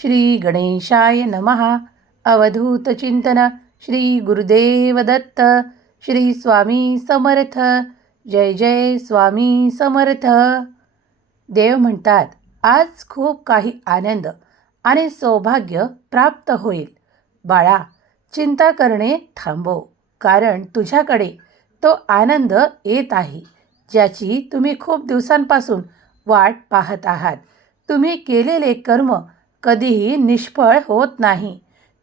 श्री गणेशाय नमः। अवधूत चिंतन श्री गुरुदेव दत्त। श्री स्वामी समर्थ। जय जय स्वामी समर्थ। देव म्हणतात आज खूप काही आनंद आणि सौभाग्य प्राप्त होईल. बाळा चिंता करणे थांबव कारण तुझ्याकडे तो आनंद येत आहे ज्याची तुम्ही खूप दिवसांपासून वाट पाहत आहात. तुम्ही केलेले कर्म कधीही निष्फळ होत नाही.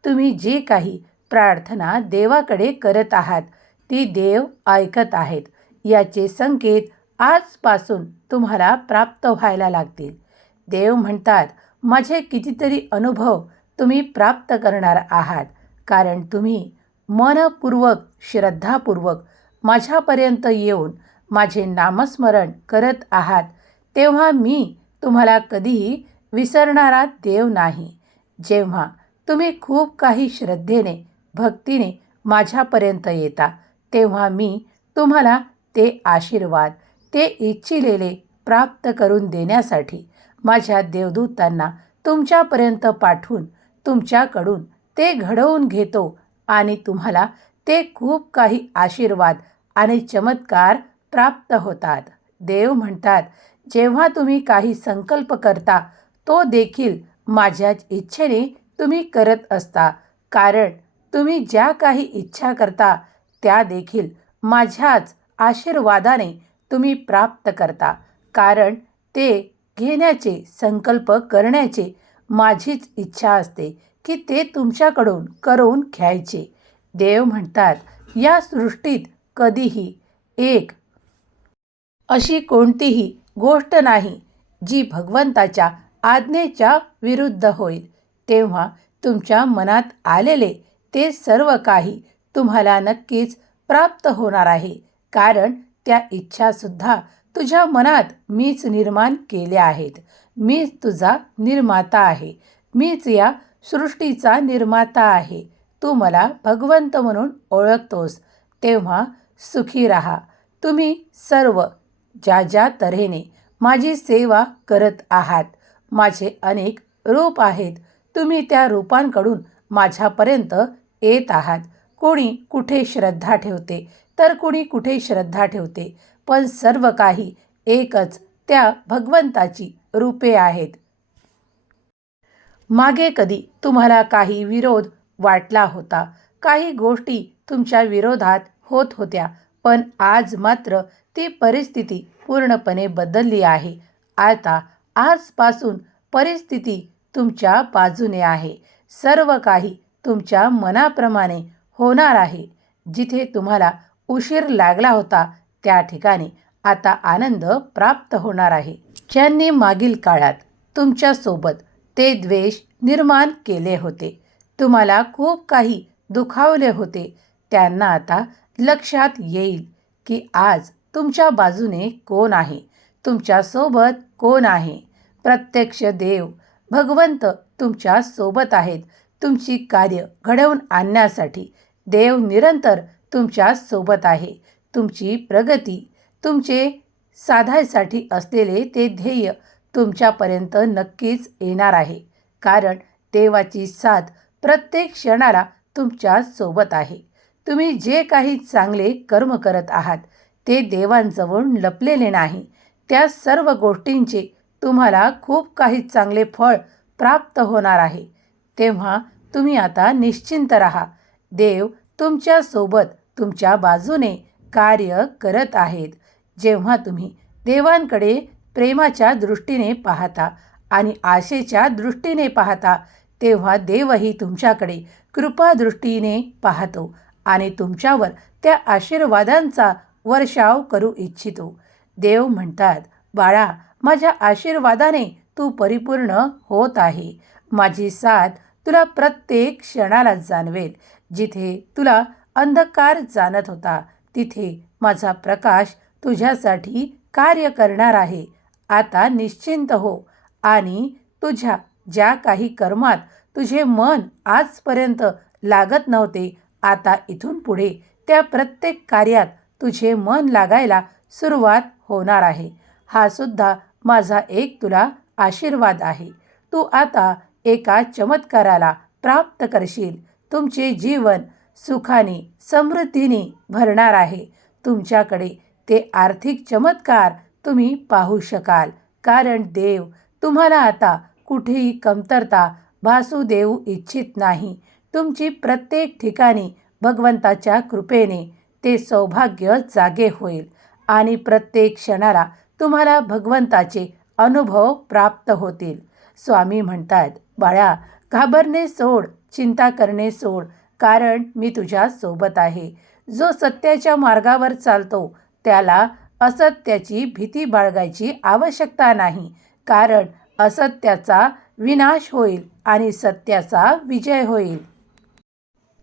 तुम्ही जी काही प्रार्थना देवाकडे करत आहात ती देव ऐकत आहेत. याचे संकेत आजपासून तुम्हाला प्राप्त व्हायला लागतील. देव म्हणतात माझे कितीतरी अनुभव तुम्ही प्राप्त करणार आहात कारण तुम्ही मनपूर्वक श्रद्धापूर्वक माझ्यापर्यंत येऊन माझे नामस्मरण करत आहात. तेव्हा मी तुम्हाला कधीही विसरणारा देव नाही. जेव्हा तुम्ही खूप काही श्रद्धेने भक्तीने माझ्यापर्यंत येता तेव्हा मी तुम्हाला ते आशीर्वाद ते इच्छिलेले प्राप्त करून देण्यासाठी माझ्या देवदूतांना तुमच्यापर्यंत पाठवून तुमच्याकडून ते घडवून घेतो आणि तुम्हाला ते खूप काही आशीर्वाद आणि चमत्कार प्राप्त होतात. देव म्हणतात जेव्हा तुम्ही काही संकल्प करता तो देखील माझ्याच इच्छेने तुम्ही करत असता. कारण तुम्ही ज्या काही इच्छा करता त्या देखील माझ्याच आशीर्वादाने तुम्ही प्राप्त करता. कारण ते घेण्याचे संकल्प करण्याचे माझीच इच्छा असते की ते तुमच्याकडून करून घ्यायचे. देव म्हणतात या सृष्टीत कधीही एक अशी कोणतीही गोष्ट नाही जी भगवंताच्या आज्ञेच्या विरुद्ध होईल. तेव्हा तुमच्या मनात आलेले ते सर्व काही तुम्हाला नक्कीच प्राप्त होणार आहे. कारण त्या इच्छासुद्धा तुझ्या मनात मीच निर्माण केल्या आहेत. मीच तुझा निर्माता आहे. मीच या सृष्टीचा निर्माता आहे. तू मला भगवंत म्हणून ओळखतोस. तेव्हा सुखी राहा. तुम्ही सर्व ज्या ज्या तऱ्हेने माझी सेवा करत आहात माझे अनेक रूप आहेत. तुम्ही त्या रूपांकडून माझ्यापर्यंत येत आहात. कोणी कुठे श्रद्धा ठेवते तर कुणी कुठे श्रद्धा ठेवते. पण सर्व काही एकच त्या भगवंताची रूपे आहेत. मागे कधी तुम्हाला काही विरोध वाटला होता? काही गोष्टी तुमच्या विरोधात होत होत्या पण आज मात्र ती परिस्थिती पूर्णपणे बदलली आहे. आता आजपासून परिस्थिती तुमच्या बाजूने आहे. सर्व काही तुमच्या मनाप्रमाणे होणार आहे. जिथे तुम्हाला उशीर लागला होता त्या ठिकाणी आता आनंद प्राप्त होणार आहे. ज्यांनी मागील काळात तुमच्यासोबत ते द्वेष निर्माण केले होते तुम्हाला खूप काही दुखावले होते त्यांना आता लक्षात येईल की आज तुमच्या बाजूने कोण आहे. तुमच्यासोबत कोण आहे? प्रत्यक्ष देव भगवंत तुमच्यासोबत आहेत. तुमची कार्य घडवून आणण्यासाठी देव निरंतर तुमच्यासोबत आहे. तुमची प्रगती तुमचे साधायसाठी असलेले ते ध्येय तुमच्यापर्यंत नक्कीच येणार आहे. कारण देवाची साथ प्रत्येक क्षणाला तुमच्यासोबत आहे. तुम्ही जे काही चांगले कर्म करत आहात ते देवांजवळ लपलेले नाही. त्या सर्व गोष्टींचे तुम्हाला खूप काही चांगले फळ प्राप्त होणार आहे. तेव्हा तुम्ही आता निश्चिंत राहा. देव तुमच्यासोबत तुमच्या बाजूने कार्य करत आहेत. जेव्हा तुम्ही देवांकडे प्रेमाच्या दृष्टीने पाहता आणि आशेच्या दृष्टीने पाहता तेव्हा देवही तुमच्याकडे कृपादृष्टीने पाहतो आणि तुमच्यावर त्या आशीर्वादांचा वर्षाव करू इच्छितो. देव म्हणतात बाळा माझ्या आशीर्वादाने तू परिपूर्ण होत आहे. माझी साथ तुला प्रत्येक क्षणाला जाणवेल. जिथे तुला अंधकार जाणत होता तिथे माझा प्रकाश तुझ्यासाठी कार्य करणार आहे. आता निश्चिंत हो आणि तुझ्या ज्या काही कर्मात तुझे मन आजपर्यंत लागत नव्हते आता इथून पुढे त्या प्रत्येक कार्यात तुझे मन लागायला सुरुवात होणार आहे. हा सुद्धा माझा एक तुला आशीर्वाद आहे. तू आता एका चमत्काराला प्राप्त करशील. तुमचे जीवन सुखाने समृद्धीने भरणार आहे. तुमच्याकडे ते आर्थिक चमत्कार तुम्ही पाहू शकाल. कारण देव तुम्हाला आता कुठेही कमतरता भासू देऊ इच्छित नाही. तुमची प्रत्येक ठिकाणी भगवंताच्या कृपेने ते सौभाग्य जागे होईल. आणि प्रत्येक क्षणाला तुम्हाला भगवंताचे अनुभव प्राप्त होतील. स्वामी म्हणतात बाळा घाबरणे सोड चिंता करणे सोड कारण मी तुझ्या सोबत आहे. जो सत्याच्या मार्गावर चालतो त्याला असत्याची भीती बाळगायची आवश्यकता नाही. कारण असत्याचा विनाश होईल आणि सत्याचा विजय होईल.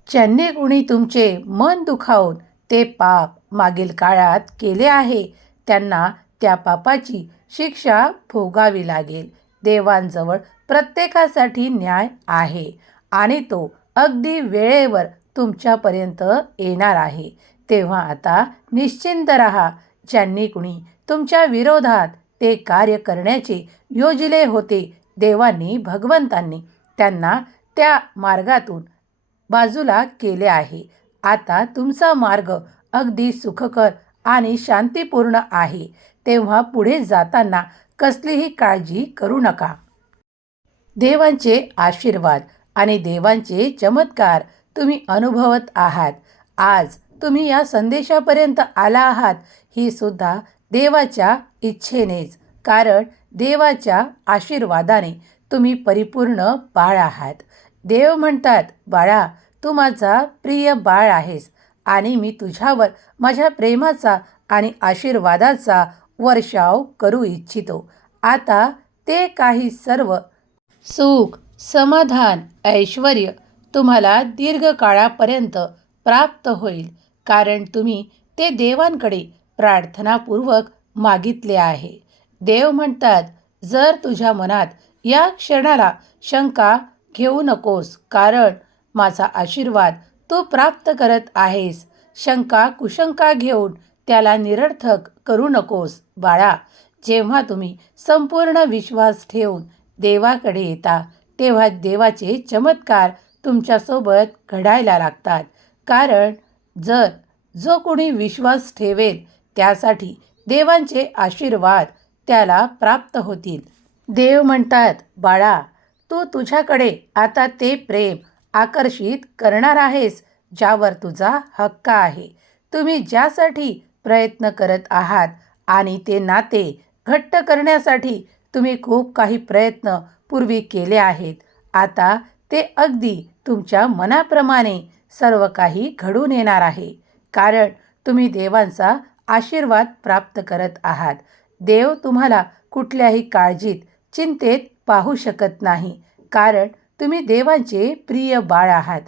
ज्यांनी कुणी तुमचे मन दुखावून ते पाप मागील काळात केले आहे. त्यांना त्या पापाची शिक्षा भोगावी लागेल. देवांजवळ प्रत्येकासाठी न्याय आहे आणि तो अगदी वेळेवर तुमच्यापर्यंत येणार आहे. तेव्हा आता निश्चिंत राहा. ज्यांनी कुणी तुमच्या विरोधात ते कार्य करण्याचे योजिले होते देवांनी भगवंतांनी त्यांना त्या मार्गातून बाजूला केले आहे. आता तुमचा मार्ग अगदी सुखकर आणि शांतीपूर्ण आहे. तेव्हा पुढे जाताना कसलीही काळजी करू नका. देवांचे आशीर्वाद आणि देवांचे चमत्कार तुम्ही अनुभवत आहात. आज तुम्ही या संदेशापर्यंत आला आहात ही सुद्धा देवाच्या इच्छेनेच. कारण देवाच्या आशीर्वादाने तुम्ही परिपूर्ण बाळ आहात. देव म्हणतात बाळा तू माझा प्रिय बाळ आहेस. आणि मी तुझ्यावर माझ्या प्रेमाचा आणि आशीर्वादाचा वर्षाव करू इच्छितो. आता ते काही सर्व सुख समाधान ऐश्वर तुम्हाला दीर्घकाळापर्यंत प्राप्त होईल. कारण तुम्ही ते देवांकडे प्रार्थनापूर्वक मागितले आहे. देव म्हणतात जर तुझ्या मनात या क्षणाला शंका घेऊ नकोस कारण माझा आशीर्वाद तू प्राप्त करत आहेस. शंका कुशंका घेऊन त्याला निरर्थक करू नकोस बाळा. जेव्हा तुम्ही संपूर्ण विश्वास ठेवून देवाकडे येता तेव्हा देवाचे चमत्कार तुमच्यासोबत घडायला लागतात. कारण जर जो कोणी विश्वास ठेवेल त्यासाठी देवांचे आशीर्वाद त्याला प्राप्त होतील. देव म्हणतात बाळा तू तुझ्याकडे आता ते प्रेम आकर्षित करणार आहेस ज्यावर तुझा हक्क आहे. तुम्ही ज्यासाठी प्रयत्न करत आहात आणि ते नाते घट्ट करण्यासाठी तुम्ही खूप काही प्रयत्न पूर्वी केले आहेत. आता ते अगदी तुमच्या मनाप्रमाणे सर्व काही घडून येणार आहे. कारण तुम्ही देवांचा आशीर्वाद प्राप्त करत आहात. देव तुम्हाला कुठल्याही काळजीत चिंतेत पाहू शकत नाही. कारण तुम्ही देवांचे प्रिय बाळ आहात.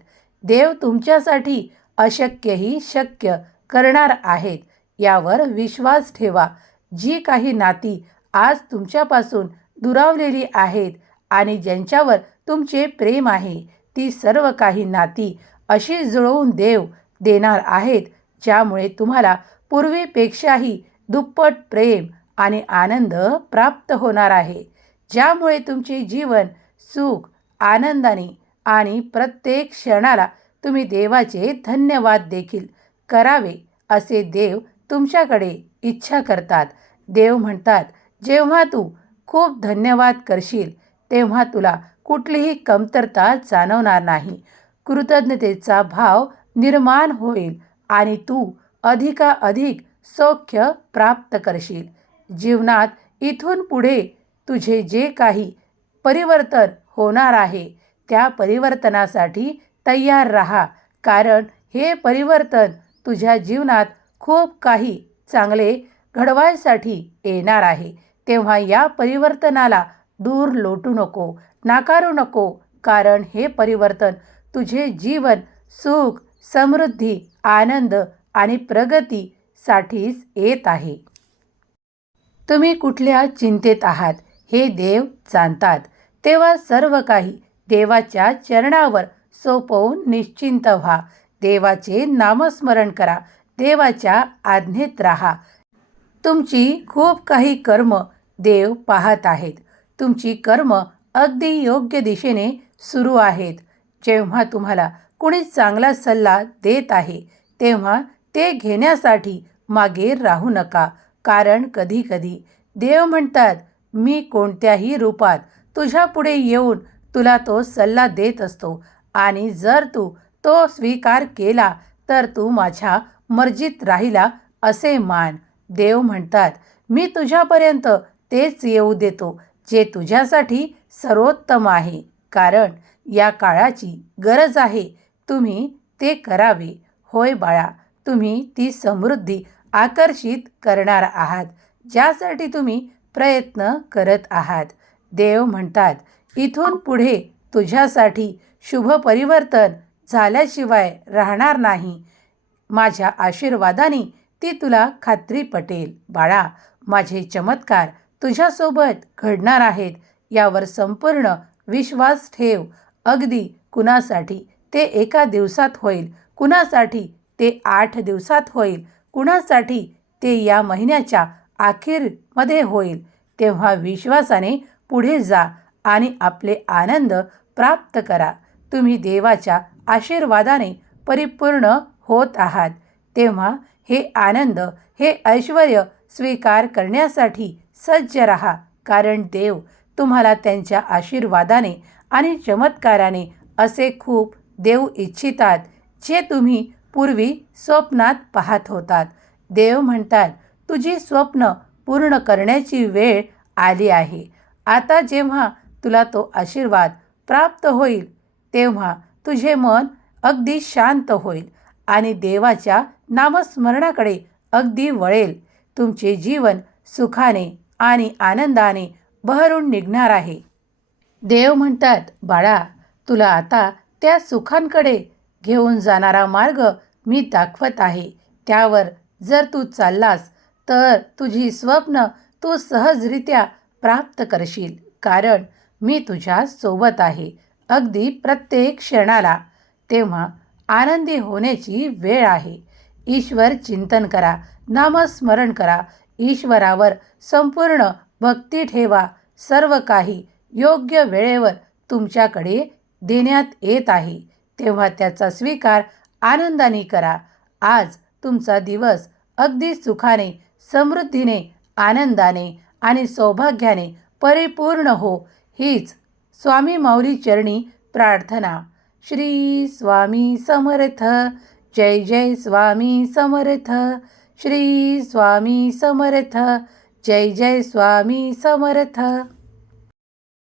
देव तुमच्यासाठी अशक्यही शक्य करणार आहेत यावर विश्वास ठेवा. जी काही नाती आज तुमच्यापासून दुरावलेली आहेत आणि ज्यांच्यावर तुमचे प्रेम आहे ती सर्व काही नाती अशी जुळवून देव देणार आहेत ज्यामुळे तुम्हाला पूर्वीपेक्षाही दुप्पट प्रेम आणि आनंद प्राप्त होणार आहे. ज्यामुळे तुमचे जीवन सुख आनंदाने आणि प्रत्येक क्षणाला तुम्ही देवाचे धन्यवाद देखील करावे असे देव तुमच्याकडे इच्छा करतात. देव म्हणतात जेव्हा तू खूप धन्यवाद करशील तेव्हा तुला कुठलीही कमतरता जाणवणार नाही. कृतज्ञतेचा भाव निर्माण होईल आणि तू अधिकाधिक सौख्य प्राप्त करशील. जीवनात इथून पुढे तुझे जे काही परिवर्तन होणार आहे. त्या परिवर्तनासाठी तयार राहा. कारण हे परिवर्तन तुझ्या जीवनात खूप काही चांगले घडवायसाठी येणार आहे. तेव्हा या परिवर्तनाला दूर लोटू नको नाकारू नको. कारण हे परिवर्तन तुझे जीवन सुख समृद्धी आनंद आणि प्रगतीसाठीच येत आहे. तुम्ही कुठल्या चिंतेत आहात हे देव जाणतात. तेव्हा सर्व काही देवाच्या चरणावर सोपवून निश्चिंत व्हा. देवाचे नामस्मरण करा. देवाच्या आज्ञेत राहा. तुमची खूप काही कर्म देव पाहत आहेत. तुमची कर्म अगदी योग्य दिशेने सुरू आहेत. जेव्हा तुम्हाला कुणी चांगला सल्ला देत आहे तेव्हा ते घेण्यासाठी मागे राहू नका. कारण कधीकधी देव म्हणतात मी कोणत्याही रूपात तुझ्यापुढे येऊन तुला तो सल्ला देत असतो. आणि जर तू तो स्वीकार केला तर तू माझ्या मर्जीत राहिला असे मान देव म्हणतात. मी तुझ्यापर्यंत तेच येऊ देतो जे तुझ्यासाठी सर्वोत्तम आहे. कारण या काळाची गरज आहे. तुम्ही ते करावे. होय बाळा तुम्ही ती समृद्धी आकर्षित करणार आहात ज्यासाठी तुम्ही प्रयत्न करत आहात. देव म्हणतात. इथून पुढे तुझ्यासाठी शुभ परिवर्तन झाल्याशिवाय राहणार नाही. माझ्या आशीर्वादाने ती तुला खात्री पटेल. बाळा माझे चमत्कार तुझ्यासोबत घडणार आहेत. यावर संपूर्ण विश्वास ठेव. अगदी कुणासाठी ते एका दिवसात होईल. कुणासाठी ते आठ दिवसात होईल. कुणासाठी ते या महिन्याच्या अखेरमध्ये होईल. तेव्हा विश्वासाने पुढे जा आणि आपले आनंद प्राप्त करा. तुम्ही देवाच्या आशीर्वादाने परिपूर्ण होत आहात. तेव्हा हे आनंद हे ऐश्वर स्वीकार करण्यासाठी सज्ज रहा. कारण देव तुम्हाला त्यांच्या आशीर्वादाने आणि चमत्काराने असे खूप देऊ इच्छितात जे तुम्ही पूर्वी स्वप्नात पाहत होतात. देव म्हणतात तुझी स्वप्न पूर्ण करण्याची वेळ आली आहे. आता जेव्हा तुला तो आशीर्वाद प्राप्त होईल तेव्हा तुझे मन अगदी शांत होईल आणि देवाच्या नामस्मरणाकडे अगदी वळेल. तुमचे जीवन सुखाने आणि आनंदाने बहरून निघणार आहे. देव म्हणतात बाळा तुला आता त्या सुखांकडे घेऊन जाणारा मार्ग मी दाखवत आहे. त्यावर जर तू चाललास तर तुझी स्वप्न तू सहजरित्या प्राप्त करशील. कारण मी तुझ्या सोबत आहे. अगदी प्रत्येक क्षणाला. तेव्हा आनंदी होण्याची वेळ आहे. ईश्वर चिंतन करा. नामस्मरण करा. ईश्वरावर संपूर्ण भक्ती ठेवा. सर्व काही योग्य वेळेवर तुमच्याकडे देण्यात येत आहे. तेव्हा त्याचा स्वीकार आनंदाने करा. आज तुमचा दिवस अगदी सुखाने समृद्धीने आनंदाने आणि सौभाग्याने परिपूर्ण हो हीच स्वामी माऊली चरणी प्रार्थना. श्री स्वामी समर्थ जय जय स्वामी समर्थ श्री स्वामी समर्थ जय जय स्वामी समर्थ.